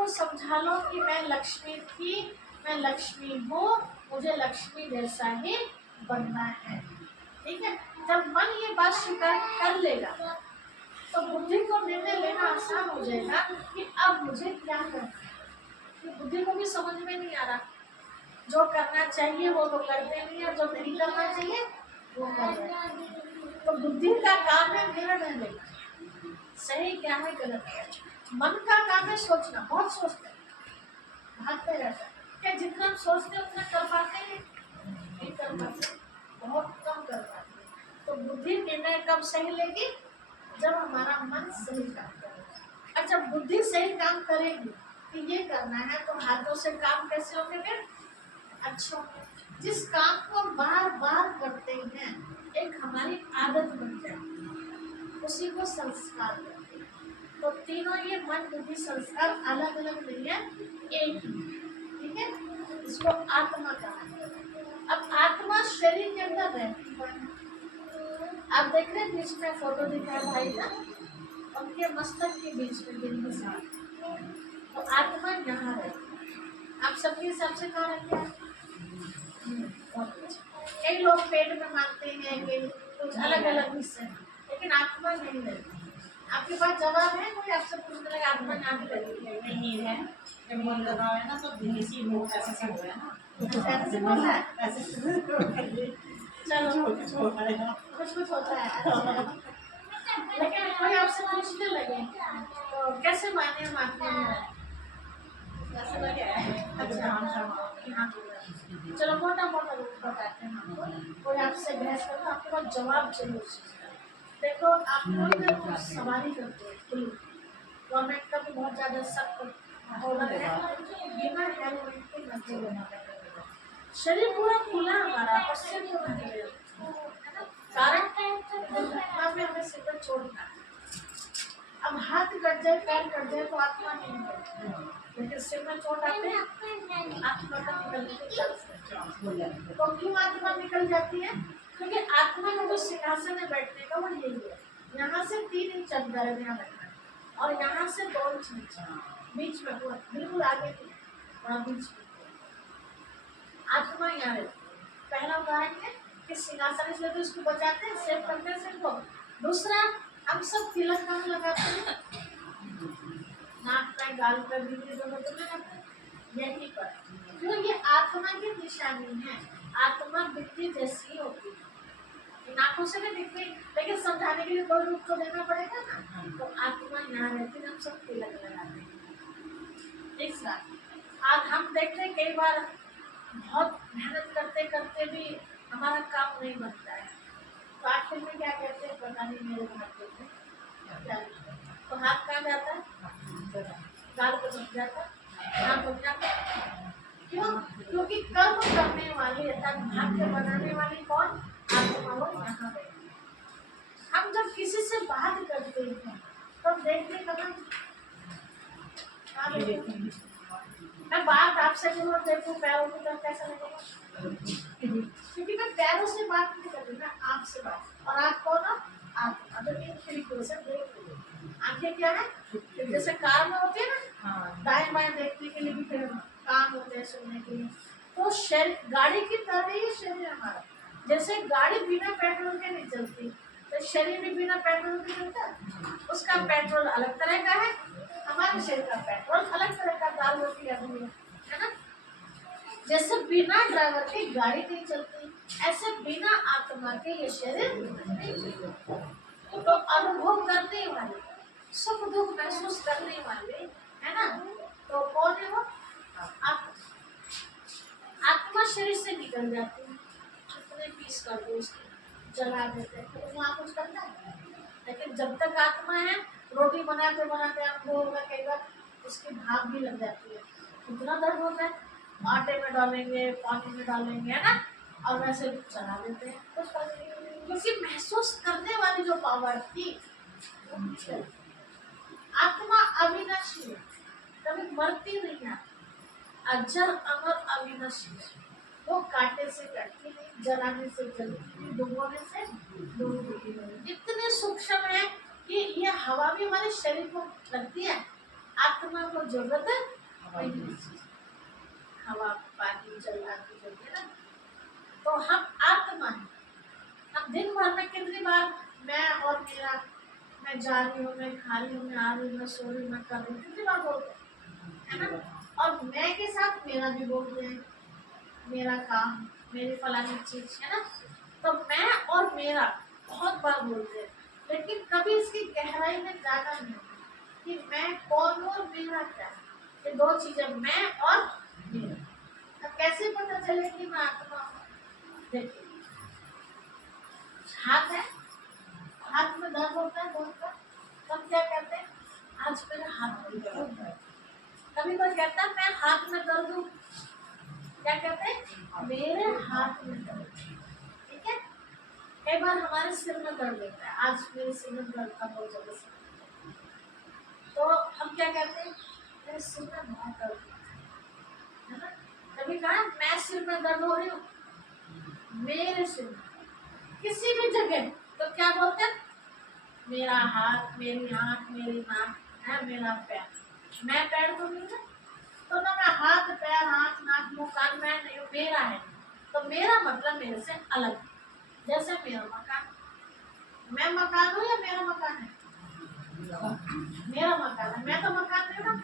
को समझा लो कि मैं लक्ष्मी थी, मैं लक्ष्मी हूँ, मुझे लक्ष्मी जैसा ही बनना है। ठीक है, जब मन ये बात स्वीकार कर लेगा तो बुद्धि को निर्णय लेना आसान हो जाएगा कि अब मुझे क्या करना है। बुद्धि को भी समझ में नहीं आ रहा, जो करना चाहिए वो तो करते नहीं है, जो नहीं करना चाहिए वो कर रहे हैं। तो बुद्धि का काम है निर्णय लेना, सही क्या है गलत है। मन का काम है सोचना, बहुत सोचते हैं, भागते रहते हैं। क्या जितना हम सोचते हैं उतना कर पाते हैं? नहीं कर पाते, बहुत कम कर पाते हैं। तो बुद्धि निर्णय कब सही लेगी? जब हमारा मन सही काम करेगा। और जब बुद्धि सही काम करेगी कि ये करना है तो हाथों से काम कैसे होंगे फिर? अच्छा होंगे। जिस काम को बार बार करते हैं एक हमारी आदत बन जाए, उसी को संस्कार कहते हैं। तो तीनों ये मन बुद्धि संस्कार अलग अलग नहीं है, एक ही। ठीक है, इसको आत्मा कहा है। अब आत्मा शरीर के अंदर रहती है। आप देख रहे हैं बीच में फोटो दिखा है भाई का, उनके मस्तक के बीच में दिल के साथ, तो आत्मा यहाँ रहती है। आप सबके हिसाब से कहाँ रहती है? कई लोग पेट में मानते हैं, कई कुछ अलग अलग हिस्से में, लेकिन आत्मा नहीं रहती। आपके पास जवाब है? कोई आपसे पूछने लगा आत्मा यहाँ भी रहती है? नहीं है, जब मन लगा है ना तो इसी मुंह ऐसे से हो है ना, ऐसे बोला है? ऐसे चलो कुछ होता है ना, कुछ कुछ होता है। अच्छा। लेकिन कोई आपसे पूछने लगे तो कैसे माने हम आत्मा में रहते? ऐसा लगे अच्छा, यहाँ पे चलो मोटा मोटा रूप बताते हैं आपको। कोई आपसे बहस करे तो आपके पास जवाब जरूर चाहिए। देखो, आप कोई ना कोई सवारी करते हो, गवर्नमेंट का भी बहुत ज्यादा सख्त ऑर्डर है, बिना हेलमेट के मध्य लेना पड़ेगा। शरीर पूरा खुला हमारा, पश्चिम को नहीं है ना, कारण दुर्घटना में हमें सिर पर चोट ना। अब हाथ कट जाए, पैर कट जाए तो आत्मा नहीं है, लेकिन सिर में चोट आते हैं आत्मा का निकलने के चांस है। तो क्यों आत्मा निकल जाती है? क्योंकि आत्मा का जो सिंहासन है बैठने का वो यही है। यहाँ से 3 इंच अंदर है यहाँ बैठना, और यहाँ से 2 इंच नीचे, बीच में पूरा बिल्कुल आगे नहीं, वहाँ बीच में आत्मा यहाँ रहती है। पहला उदाहरण है कि सिंहासन, इसलिए तो इसको बचाते हैं, सेव करते हैं सिर को। दूसरा, हम सब तिलक कहाँ लगाते हैं? नाक पे, गाल पे, बिजली दोनों तो लगाते हैं, यहीं पर। क्यों? ये आत्मा की निशानी है। आत्मा बिजली जैसी होती है, नाकों से नहीं दिखती, लेकिन समझाने के लिए कोई रूप तो देना पड़ेगा ना। तो आत्मा यहाँ रहती है, हम सब तिलक लगाते हैं। तीसरा, आज हम देखते हैं कई बार बहुत मेहनत करते करते भी हमारा काम नहीं बनता है, तो आखिर में क्या कहते हैं? पता नहीं मेरे हाथ में क्या, तो हाथ कहाँ जाता है? गाल को बच जाता है, हाथ बच जाता है। क्यों? क्योंकि कर्म करने वाली अर्थात भाग्य बनाने वाली कौन? आत्मा। वो यहाँ पे हम जब किसी से बात करते हैं तब देखते कदम, मैं बात आपसे करूँ और देखूँ पैरों की तरफ, कैसा लगेगा? क्योंकि मैं पैरों से बात नहीं कर रही, मैं आपसे बात, और आप कौन हो? आप। अगर एक खिड़की से देख रही हो, आंखें क्या है? जैसे कार में होती है ना, दाएं बाएं देखने के लिए भी फिर कान होते हैं सुनने के लिए। तो शरीर गाड़ी की तरह ही शरीर हमारा, जैसे गाड़ी बिना पेट्रोल के नहीं चलती, तो शरीर भी बिना पेट्रोल के चलता है। उसका पेट्रोल अलग तरह का है, हमारे शरीर का पेट्रोल अलग तरह का, दाल रोटी है ना। जैसे बिना ड्राइवर के गाड़ी नहीं चलती, ऐसे बिना आत्मा के ये शरीर नहीं चलता। तो अनुभव करने वाले, सुख दुख महसूस करने वाले, है ना, तो कौन है वो? आत्मा शरीर से निकल जाती है, कितने पीस कर दो उसके, जला देते हैं, तो वहाँ कुछ करता है। लेकिन जब तक आत्मा है, रोटी बनाते बनाते अनुभव होगा, कई बार उसकी भाप भी लग जाती है, कितना दर्द होता है। आटे में डालेंगे, पानी में डालेंगे, है ना, और वैसे चला देते हैं, कुछ फर्क नहीं, क्योंकि महसूस करने वाली जो पावर थी वो निकल। आत्मा अविनाशी है, कभी मरती नहीं है, अजर अमर अविनाशी है। वो कांटे से कटती नहीं, जलाने से जलती नहीं, डुबोने से डूबती नहीं। इतने सूक्ष्म है कि ये हवा भी हमारे शरीर को लगती है, आत्मा को जरूरत नहीं है। हवा पानी जल आदि जो है ना, तो हम आत्मा है। हम दिन भर में कितनी बार मैं और मेरा, मैं जा रही हूँ, मैं खा रही हूँ, मैं आ रही हूँ, मैं सो रही हूँ, मैं कर रही हूँ, कितनी बार बोलते हैं, है ना। और मैं के साथ मेरा भी बोलते हैं, मेरा काम, मेरी फलानी चीज, है ना। तो मैं और मेरा बहुत बार बोलते हैं, लेकिन कभी इसकी गहराई में जाना नहीं कि मैं कौन हूँ और मेरा क्या है। ये दो चीजें, मैं और मेरा। अब कैसे पता चले कि मैं आत्मा हूँ? देखिए, हाथ है, हाथ में दर्द होता है बहुत बार, तब क्या कहते हैं, आज मेरा हाथ में दर्द है। कभी कोई कहता है मैं हाथ में दर्द हूँ, क्या कहते हैं, मेरे हाथ में दर्द। ठीक है। कई बार हमारे सिर में दर्द होता है, आज मेरे सिर में दर्द था बहुत ज्यादा से, तो हम क्या कहते हैं, मेरे सिर में बहुत दर्द है ना। कभी कहा मैं सिर में दर्द हो रही हूँ, मेरे सिर में, किसी भी जगह, तो क्या बोलते हैं, मेरा हाथ, मेरी आंख, मेरी नाक है, मेरा पैर। मैं पैर तो नहीं है, तो ना मैं हाथ पैर आंख नाक मुंह कान, मैं नहीं हूँ, मेरा है। तो मेरा मतलब मेरे से अलग है। जैसे मेरा मकान, मैं मकान हूँ या मेरा मकान है, मेरा मकान है, मैं तो मकान नहीं हूँ ना।